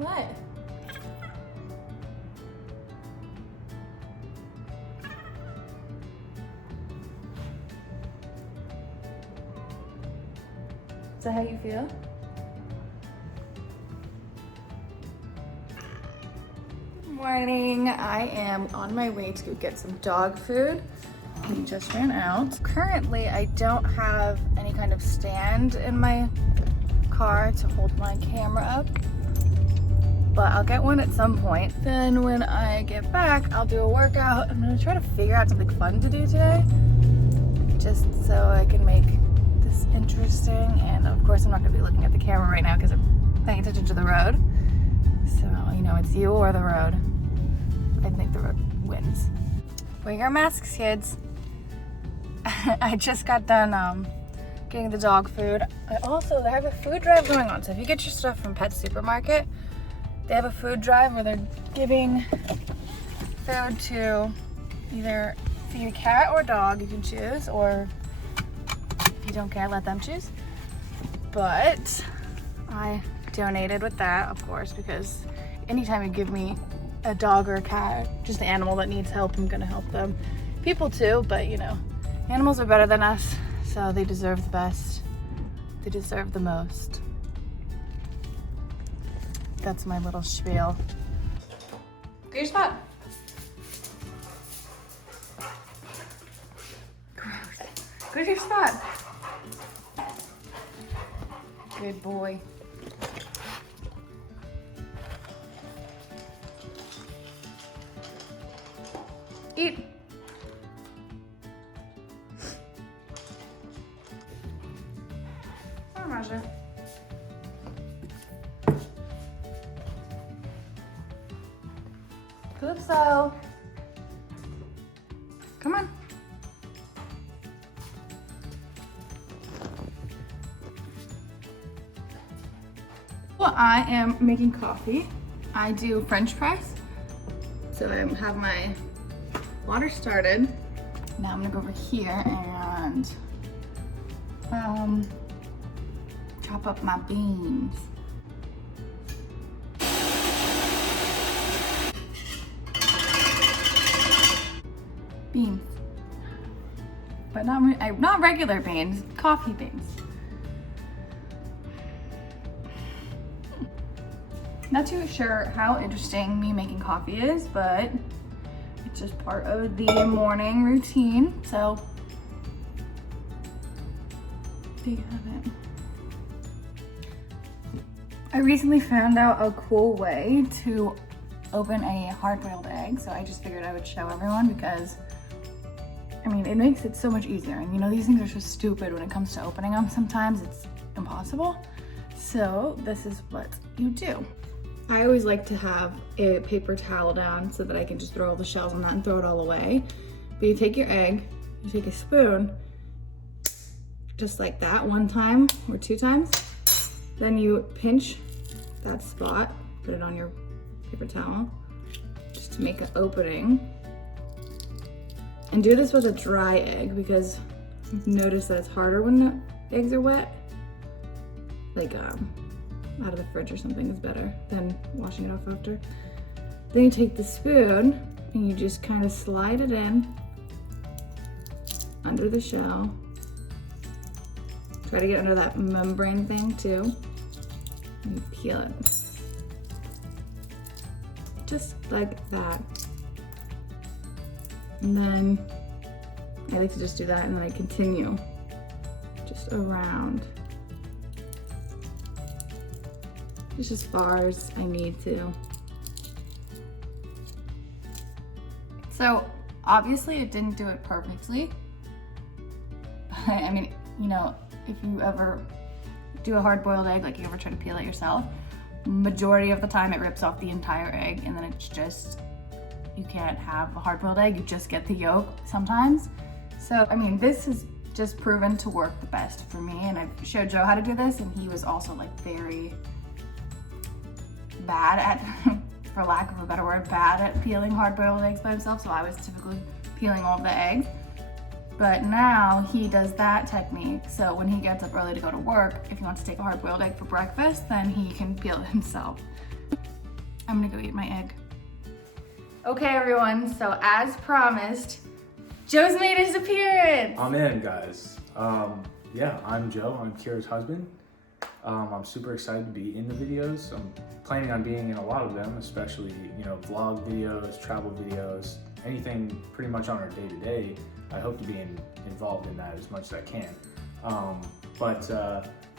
What? Is that how you feel? Good morning. I am on my way to get some dog food. We just ran out. Currently, I don't have any kind of stand in my car to hold my camera up, but I'll get one at some point. Then when I get back, I'll do a workout. I'm gonna try to figure out something fun to do today, just so I can make this interesting. And of course, I'm not gonna be looking at the camera right now because I'm paying attention to the road. So, you know, it's you or the road. I think the road wins. Wear your masks, kids. I just got done getting the dog food. They have a food drive going on. So if you get your stuff from Pet Supermarket, they have a food drive where they're giving food to either feed a cat or dog, you can choose, or if you don't care, let them choose. But I donated with that, of course, because anytime you give me a dog or a cat, just an animal that needs help, I'm gonna help them. People too, but you know, animals are better than us, so they deserve the best. They deserve the most. That's my little spiel. Go to your spot. Gross. Go to your spot. Good boy. Eat. Oh, Raja. Calypso. Come on. Well, I am making coffee. I do French press. So I have my water started. Now I'm gonna go over here and chop up my beans. Beans, but not regular beans, coffee beans. Not too sure how interesting me making coffee is, but it's just part of the morning routine. So there you have it. I recently found out a cool way to open a hard-boiled egg, so I just figured I would show everyone because I mean, it makes it so much easier. And you know, these things are so stupid when it comes to opening them. Sometimes it's impossible. So this is what you do. I always like to have a paper towel down so that I can just throw all the shells on that and throw it all away. But you take your egg, you take a spoon, just like that, one time or two times. Then you pinch that spot, put it on your paper towel, just to make an opening. And do this with a dry egg because I've noticed that it's harder when the eggs are wet. Like out of the fridge or something is better than washing it off after. Then you take the spoon and you just kind of slide it in under the shell. Try to get under that membrane thing too. And you peel it. Just like that. And then I like to just do that and then I continue just around. Just as far as I need to. So obviously it didn't do it perfectly. But I mean, you know, if you ever do a hard-boiled egg, like you ever try to peel it yourself, majority of the time it rips off the entire egg and then it's just, you can't have a hard-boiled egg, you just get the yolk sometimes. So, I mean, this has just proven to work the best for me, and I showed Joe how to do this, and he was also like very bad at, for lack of a better word, bad at peeling hard-boiled eggs by himself, so I was typically peeling all the eggs. But now he does that technique, so when he gets up early to go to work, if he wants to take a hard-boiled egg for breakfast, then he can peel it himself. I'm gonna go eat my egg. Okay, everyone, so as promised, Joe's made his appearance. I'm in, guys. Yeah, I'm Joe. I'm Kira's husband. I'm super excited to be in the videos. I'm planning on being in a lot of them, especially, vlog videos, travel videos, anything pretty much on our day-to-day. I hope to be involved in that as much as I can.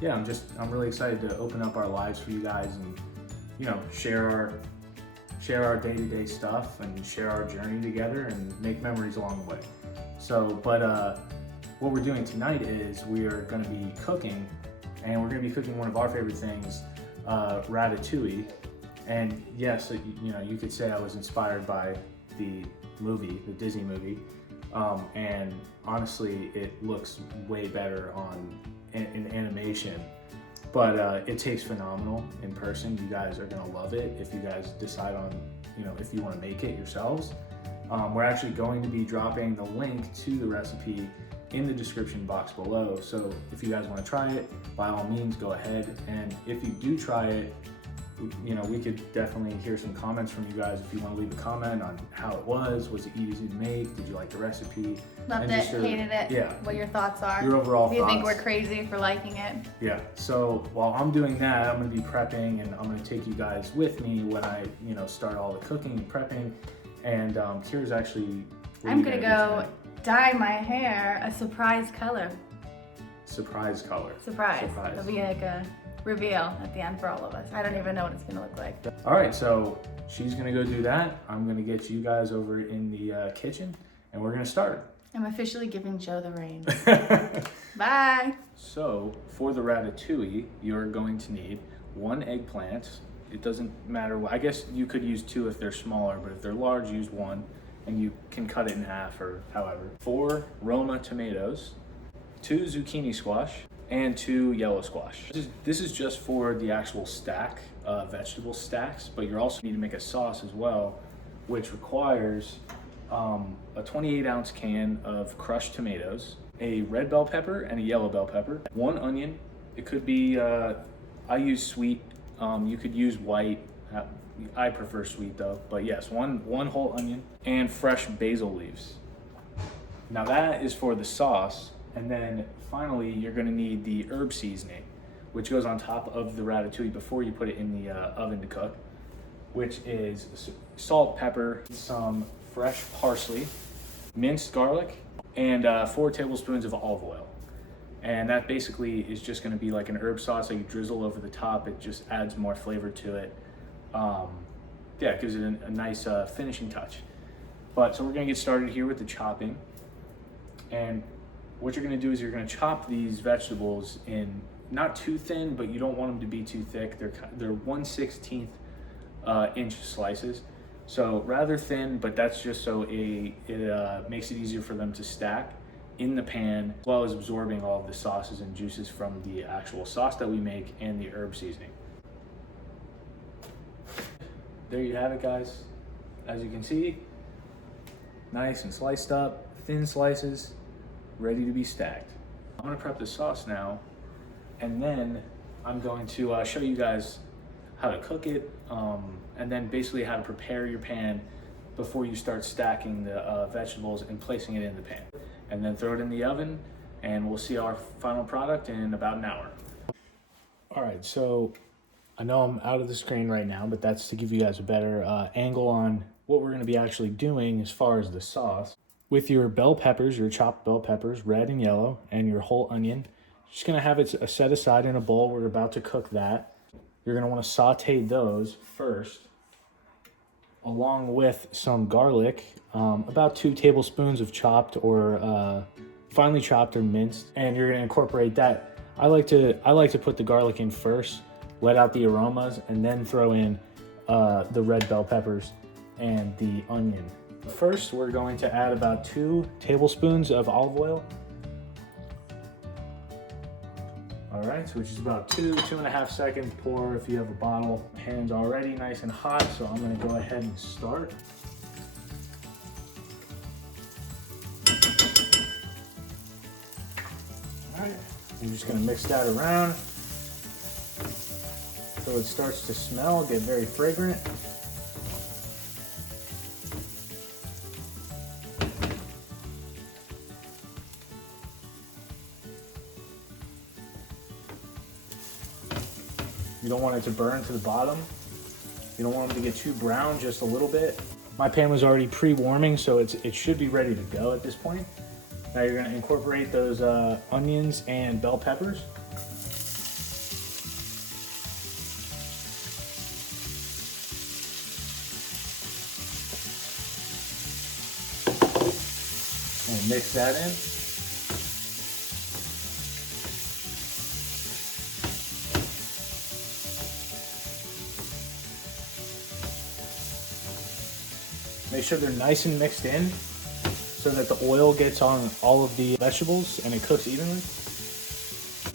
Yeah, I'm really excited to open up our lives for you guys and, share our day-to-day stuff and share our journey together and make memories along the way. What we're doing tonight is we are going to be cooking, and we're going to be cooking one of our favorite things, ratatouille. And yes, you could say I was inspired by the Disney movie, and honestly, it looks way better in animation. But it tastes phenomenal in person. You guys are gonna love it if you guys decide on, if you want to make it yourselves. We're actually going to be dropping the link to the recipe in the description box below. So if you guys want to try it, by all means, go ahead. And if you do try it, we could definitely hear some comments from you guys. If you want to leave a comment on how it was it easy to make? Did you like the recipe? Loved it, hated it, yeah, what your thoughts are. Your overall thoughts. Do you think we're crazy for liking it? Yeah, so while I'm doing that, I'm gonna be prepping, and I'm gonna take you guys with me when I, start all the cooking and prepping. And Kira's actually... I'm gonna go dye my hair a surprise color. Surprise color. Surprise. It'll be like a reveal at the end for all of us. I don't even know what it's gonna look like. All right, so she's gonna go do that. I'm gonna get you guys over in the kitchen, and we're gonna start. I'm officially giving Joe the reins. Bye. So for the ratatouille, you're going to need 1 eggplant. It doesn't matter. I guess you could use 2 if they're smaller, but if they're large, use 1, and you can cut it in half or however. 4 Roma tomatoes, 2 zucchini squash, and 2 yellow squash. This is just for the actual stack, vegetable stacks, but you also need to make a sauce as well, which requires a 28-ounce can of crushed tomatoes, a red bell pepper and a yellow bell pepper, 1 onion. It could be, I use sweet. You could use white. I prefer sweet though, but yes, one whole onion and fresh basil leaves. Now that is for the sauce. And then finally, you're gonna need the herb seasoning, which goes on top of the ratatouille before you put it in the oven to cook, which is salt, pepper, some fresh parsley, minced garlic, and 4 tablespoons of olive oil. And that basically is just gonna be like an herb sauce that you drizzle over the top. It just adds more flavor to it. It gives it a nice finishing touch. So we're gonna get started here with the chopping. And what you're gonna do is you're gonna chop these vegetables in not too thin, but you don't want them to be too thick. They're 1/16 inch slices. So rather thin, but that's just so it makes it easier for them to stack in the pan, as well as absorbing all of the sauces and juices from the actual sauce that we make and the herb seasoning. There you have it, guys. As you can see, nice and sliced up, thin slices, ready to be stacked. I'm gonna prep the sauce now, and then I'm going to show you guys how to cook it, and then basically how to prepare your pan before you start stacking the vegetables and placing it in the pan. And then throw it in the oven, and we'll see our final product in about an hour. All right, so I know I'm out of the screen right now, but that's to give you guys a better angle on what we're gonna be actually doing as far as the sauce. With your bell peppers, your chopped bell peppers, red and yellow, and your whole onion, just gonna have it set aside in a bowl. We're about to cook that. You're gonna wanna saute those first, along with some garlic, about 2 tablespoons of chopped or finely chopped or minced, and you're gonna incorporate that. I like to put the garlic in first, let out the aromas, and then throw in the red bell peppers and the onion. First, we're going to add about 2 tablespoons of olive oil. All right, so which is about 2.5 seconds pour if you have a bottle. Pan's already nice and hot, so I'm gonna go ahead and start. All right, I'm just gonna mix that around so it starts to smell, get very fragrant. You don't want it to burn to the bottom. You don't want them to get too brown, just a little bit. My pan was already pre-warming, so it should be ready to go at this point. Now you're gonna incorporate those onions and bell peppers. And mix that in. Make sure they're nice and mixed in so that the oil gets on all of the vegetables and it cooks evenly.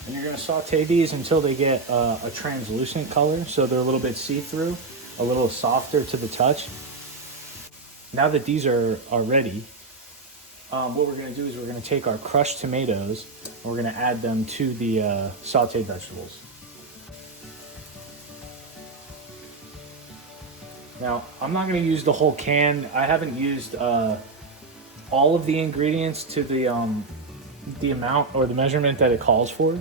And you're gonna saute these until they get a translucent color, so they're a little bit see-through, a little softer to the touch. Now that these are ready, what we're gonna do is we're gonna take our crushed tomatoes and we're gonna add them to the sauteed vegetables. Now, I'm not going to use the whole can. I haven't used all of the ingredients to the amount or the measurement that it calls for.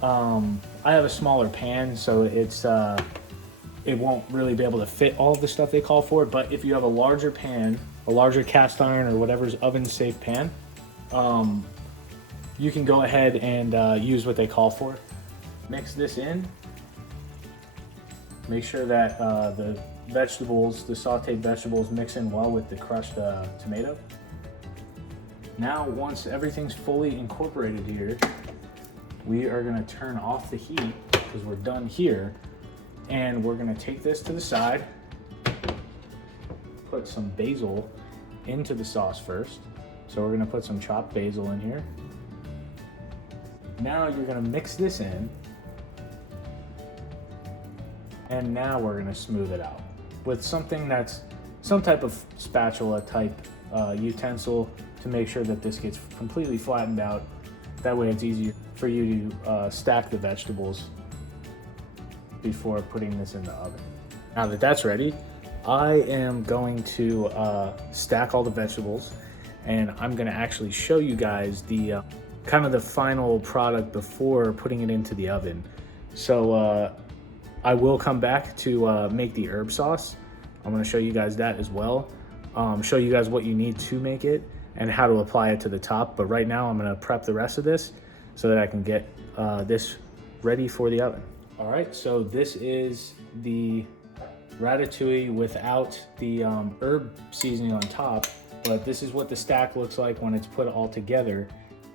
I have a smaller pan, so it won't really be able to fit all of the stuff they call for. But if you have a larger pan, a larger cast iron or whatever's oven-safe pan, you can go ahead and use what they call for. Mix this in. Make sure that the vegetables, the sauteed vegetables, mix in well with the crushed tomato. Now, once everything's fully incorporated here, we are gonna turn off the heat because we're done here. And we're gonna take this to the side, put some basil into the sauce first. So we're gonna put some chopped basil in here. Now you're gonna mix this in. And now we're gonna smooth it out with something that's some type of spatula type utensil to make sure that this gets completely flattened out. That way it's easier for you to stack the vegetables before putting this in the oven. Now that that's ready, I am going to stack all the vegetables, and I'm gonna actually show you guys the kind of the final product before putting it into the oven. So I will come back to make the herb sauce. I'm gonna show you guys that as well. Show you guys what you need to make it and how to apply it to the top. But right now I'm gonna prep the rest of this so that I can get this ready for the oven. All right, so this is the ratatouille without the herb seasoning on top, but this is what the stack looks like when it's put all together.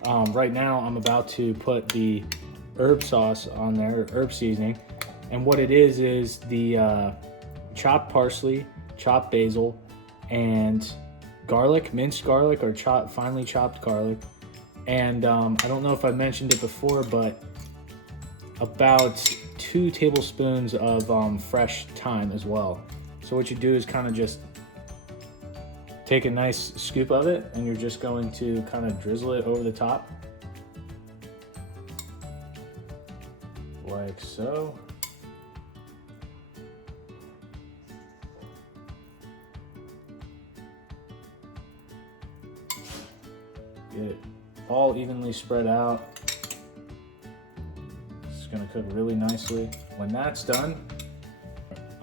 Right now I'm about to put the herb sauce on there, herb seasoning. And what it is the chopped parsley, chopped basil, and garlic, minced garlic or finely chopped garlic. And I don't know if I mentioned it before, but about 2 tablespoons of fresh thyme as well. So what you do is kind of just take a nice scoop of it, and you're just going to kind of drizzle it over the top. Like so. Get it all evenly spread out. It's gonna cook really nicely. When that's done,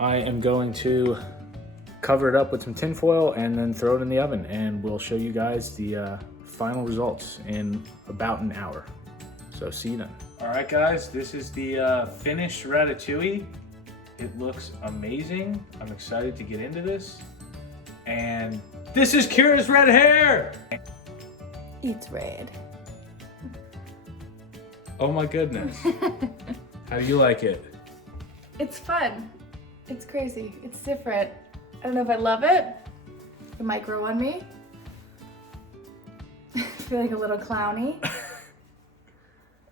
I am going to cover it up with some tin foil and then throw it in the oven, and we'll show you guys the final results in about an hour. So see you then. All right guys, this is the finished ratatouille. It looks amazing. I'm excited to get into this. And this is Kira's red hair. It's red. Oh my goodness. How do you like it? It's fun. It's crazy. It's different. I don't know if I love it. It might grow on me. I feel like a little clowny.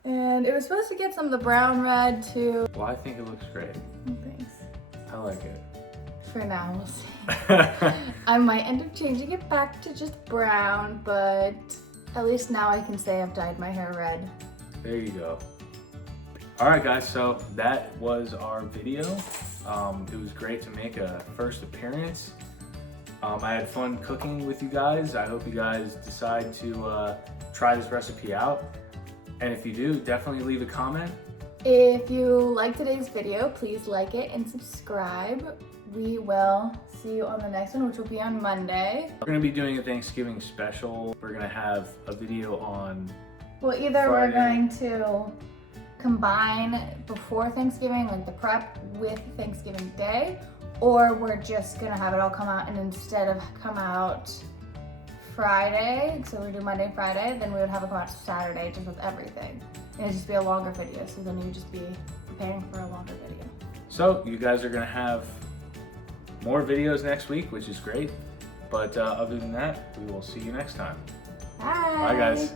And it was supposed to get some of the brown red too. Well, I think it looks great. Thanks. I like it. For now, we'll see. I might end up changing it back to just brown, but at least now I can say I've dyed my hair red. There you go. All right guys, so that was our video. It was great to make a first appearance. I had fun cooking with you guys. I hope you guys decide to try this recipe out. And if you do, definitely leave a comment. If you like today's video, please like it and subscribe. We will see you on the next one, which will be on Monday. We're gonna be doing a Thanksgiving special. We're gonna have a video on Well, either Friday. we're going to combine before Thanksgiving, like the prep, with Thanksgiving Day, or we're just gonna have it all come out, and instead of come out Friday, so we do Monday, Friday, then we would have it come out Saturday just with everything. And it'd just be a longer video, so then you would just be preparing for a longer video. So you guys are gonna have more videos next week, which is great. But other than that, we will see you next time. Bye. Bye guys.